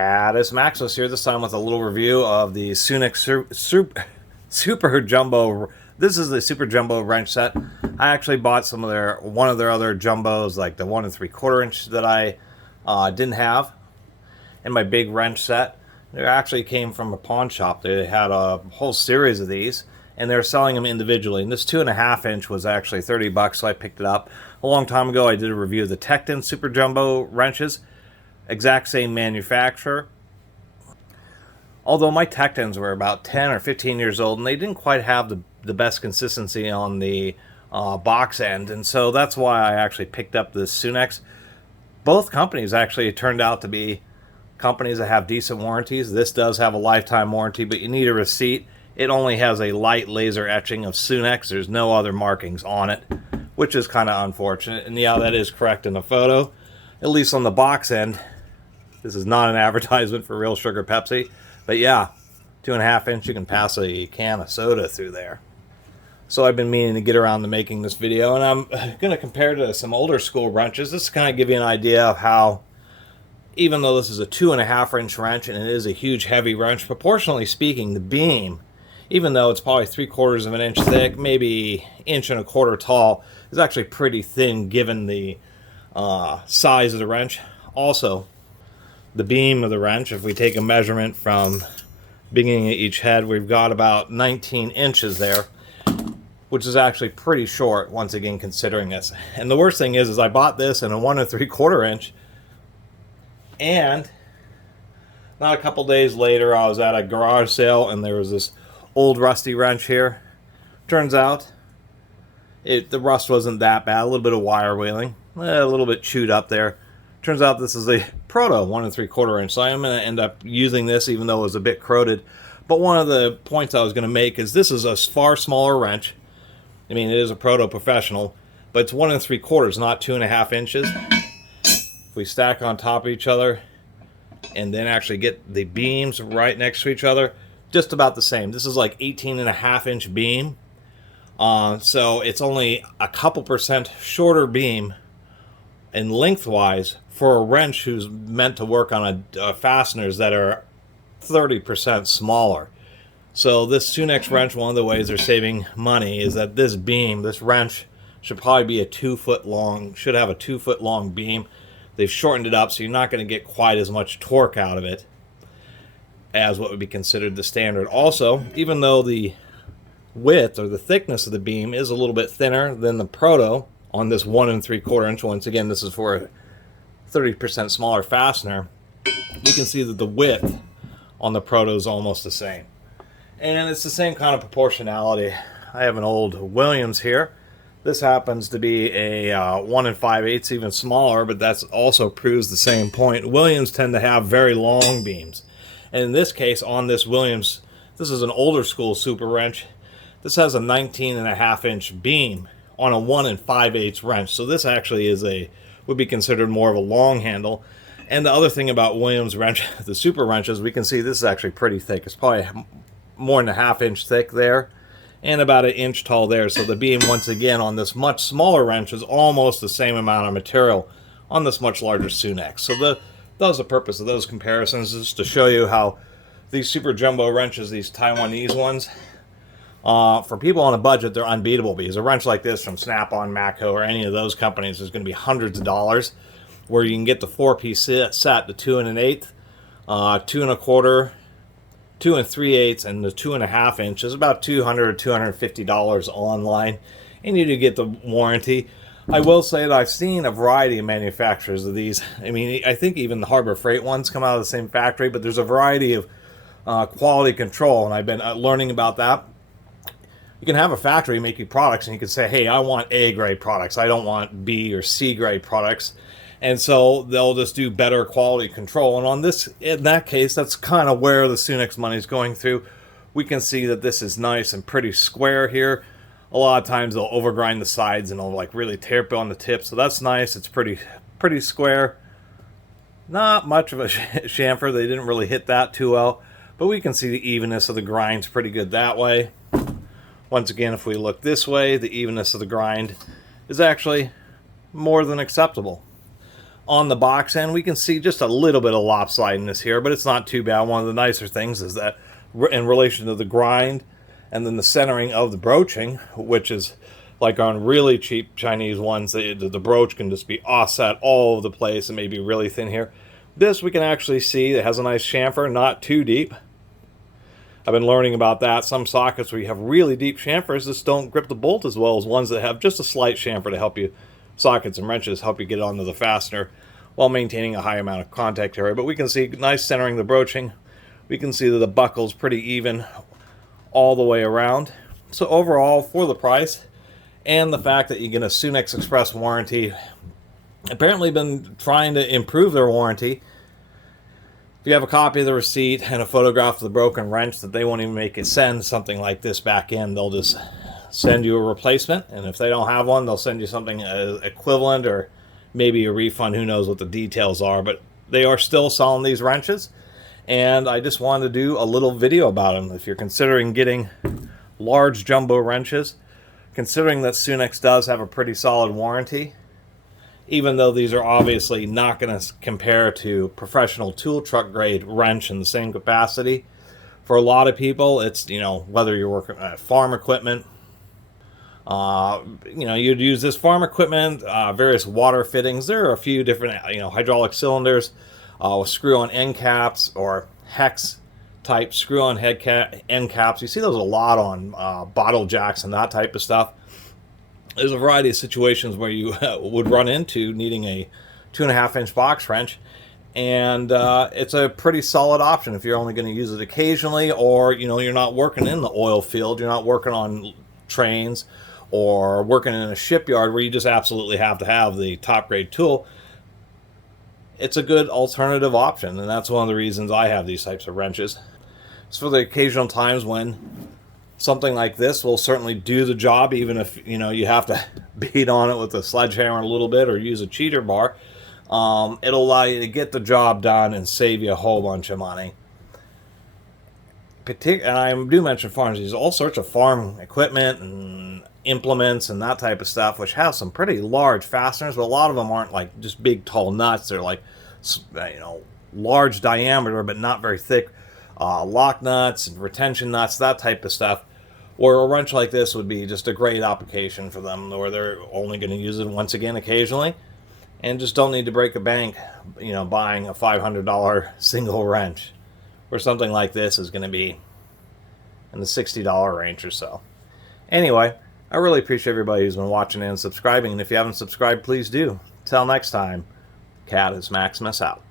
Catus Maximus here, this time with a little review of the Sunex Super Jumbo. This is the Super Jumbo wrench set. I actually bought one of their other jumbos, like the 1 3/4 inch that I didn't have in my big wrench set. They actually came from a pawn shop. They had a whole series of these, and they're selling them individually. And this 2.5 inch was actually $30, so I picked it up. A long time ago, I did a review of the Catus Super Jumbo wrenches. Exact same manufacturer. Although my Catus were about 10 or 15 years old, and they didn't quite have the best consistency on the box end, and so that's why I actually picked up this Sunex. Both companies actually turned out to be companies that have decent warranties. This does have a lifetime warranty, but you need a receipt. It only has a light laser etching of Sunex. There's no other markings on it, which is kind of unfortunate. And yeah, that is correct in the photo, at least on the box end. This is not an advertisement for Real Sugar Pepsi, but yeah, 2.5 inch, you can pass a can of soda through there. So I've been meaning to get around to making this video, and I'm going to compare it to some older school wrenches. This kind of give you an idea of how, even though this is a 2.5 inch wrench and it is a huge heavy wrench, proportionally speaking, the beam, even though it's probably 3/4 of an inch thick, maybe 1.25 inches tall, is actually pretty thin given the size of the wrench. Also, the beam of the wrench, if we take a measurement from beginning of each head, we've got about 19 inches there, which is actually pretty short, once again, considering this. And the worst thing is I bought this in a 1 3/4 inch, and not a couple days later, I was at a garage sale, and there was this old rusty wrench here. Turns out, the rust wasn't that bad. A little bit of wire wheeling, a little bit chewed up there. Turns out this is a proto 1 3/4 inch, so I'm going to end up using this even though it was a bit corroded. But one of the points I was going to make is this is a far smaller wrench. I mean, it is a proto professional, but it's 1 3/4, not 2.5 inches. If we stack on top of each other and then actually get the beams right next to each other, just about the same. This is like 18.5 inch beam. So it's only a couple percent shorter beam and lengthwise for a wrench who's meant to work on fasteners that are 30% smaller. So this Sunex wrench, one of the ways they're saving money is that this beam, this wrench, should probably be a 2 foot long, should have a 2 foot long beam. They've shortened it up so you're not going to get quite as much torque out of it as what would be considered the standard. Also, even though the width or the thickness of the beam is a little bit thinner than the proto on this 1 3/4 inch, once again, this is for a 30% smaller fastener, you can see that the width on the proto is almost the same. And it's the same kind of proportionality. I have an old Williams here. This happens to be a 1 5/8, even smaller, but that also proves the same point. Williams tend to have very long beams. And in this case, on this Williams, this is an older school super wrench. This has a 19.5 inch beam on a 1 5/8 wrench. So this actually would be considered more of a long handle. And the other thing about Williams wrench, the super wrenches, we can see this is actually pretty thick. It's probably more than a 1/2 inch thick there and about 1 inch tall there. So the beam, once again, on this much smaller wrench is almost the same amount of material on this much larger Sunex. So that was the purpose of those comparisons, is to show you how these super jumbo wrenches, these Taiwanese ones, for people on a budget, they're unbeatable, because a wrench like this from Snap-on, Matco, or any of those companies is going to be hundreds of dollars, where you can get the 4-piece set, the 2 1/8, 2 1/4, 2 3/8, and the 2.5 inches, about $200 to $250 online, and you do get the warranty. I will say that I've seen a variety of manufacturers of these. I mean, I think even the Harbor Freight ones come out of the same factory, but there's a variety of quality control, and I've been learning about that. You can have a factory make you products, and you can say, hey, I want A grade products, I don't want B or C grade products, and so they'll just do better quality control. And on this, in that case, that's kind of where the Sunex money is going through. We can see that this is nice and pretty square here. A lot of times they'll overgrind the sides and they'll like really tape on the tip, so that's nice. It's pretty square. Not much of a chamfer. They didn't really hit that too well, but we can see the evenness of the grind's pretty good that way. Once again, if we look this way, the evenness of the grind is actually more than acceptable. on the box end, we can see just a little bit of lopsidedness here, but it's not too bad. One of the nicer things is that in relation to the grind and then the centering of the broaching, which is like on really cheap Chinese ones, the broach can just be offset all over the place and maybe really thin here. This we can actually see it has a nice chamfer, not too deep. I've been learning about that. Some sockets where you have really deep chamfers just don't grip the bolt as well as ones that have just a slight chamfer to help you, sockets and wrenches help you get onto the fastener while maintaining a high amount of contact area. But we can see nice centering the broaching. We can see that the buckle's pretty even all the way around. So overall, for the price and the fact that you get a Sunex Express warranty, apparently been trying to improve their warranty. If you have a copy of the receipt and a photograph of the broken wrench, that they won't even make it send something like this back in. They'll just send you a replacement, and if they don't have one, they'll send you something equivalent or maybe a refund. Who knows what the details are, but they are still selling these wrenches, and I just wanted to do a little video about them. If you're considering getting large jumbo wrenches, considering that Sunex does have a pretty solid warranty, even though these are obviously not going to compare to professional tool truck grade wrench in the same capacity. For a lot of people, it's, you know, whether you're working at farm equipment, you know, you'd use this farm equipment, various water fittings. There are a few different, you know, hydraulic cylinders with screw-on end caps or hex type screw-on end caps. You see those a lot on bottle jacks and that type of stuff. There's a variety of situations where you would run into needing a 2.5-inch box wrench, and it's a pretty solid option if you're only going to use it occasionally, or, you know, you're not working in the oil field, you're not working on trains or working in a shipyard where you just absolutely have to have the top grade tool. It's a good alternative option, and that's one of the reasons I have these types of wrenches. It's for the occasional times when something like this will certainly do the job, even if, you know, you have to beat on it with a sledgehammer a little bit or use a cheater bar. It'll allow you to get the job done and save you a whole bunch of money. And I do mention farms. There's all sorts of farm equipment and implements and that type of stuff, which have some pretty large fasteners, but a lot of them aren't like just big, tall nuts. They're like, you know, large diameter, but not very thick. Lock nuts and retention nuts, that type of stuff. Or a wrench like this would be just a great application for them, where they're only going to use it once again occasionally and just don't need to break a bank, you know, buying a $500 single wrench, where something like this is going to be in the $60 range or so. Anyway, I really appreciate everybody who's been watching and subscribing, and if you haven't subscribed, please do. Till next time, Catus Maximus out.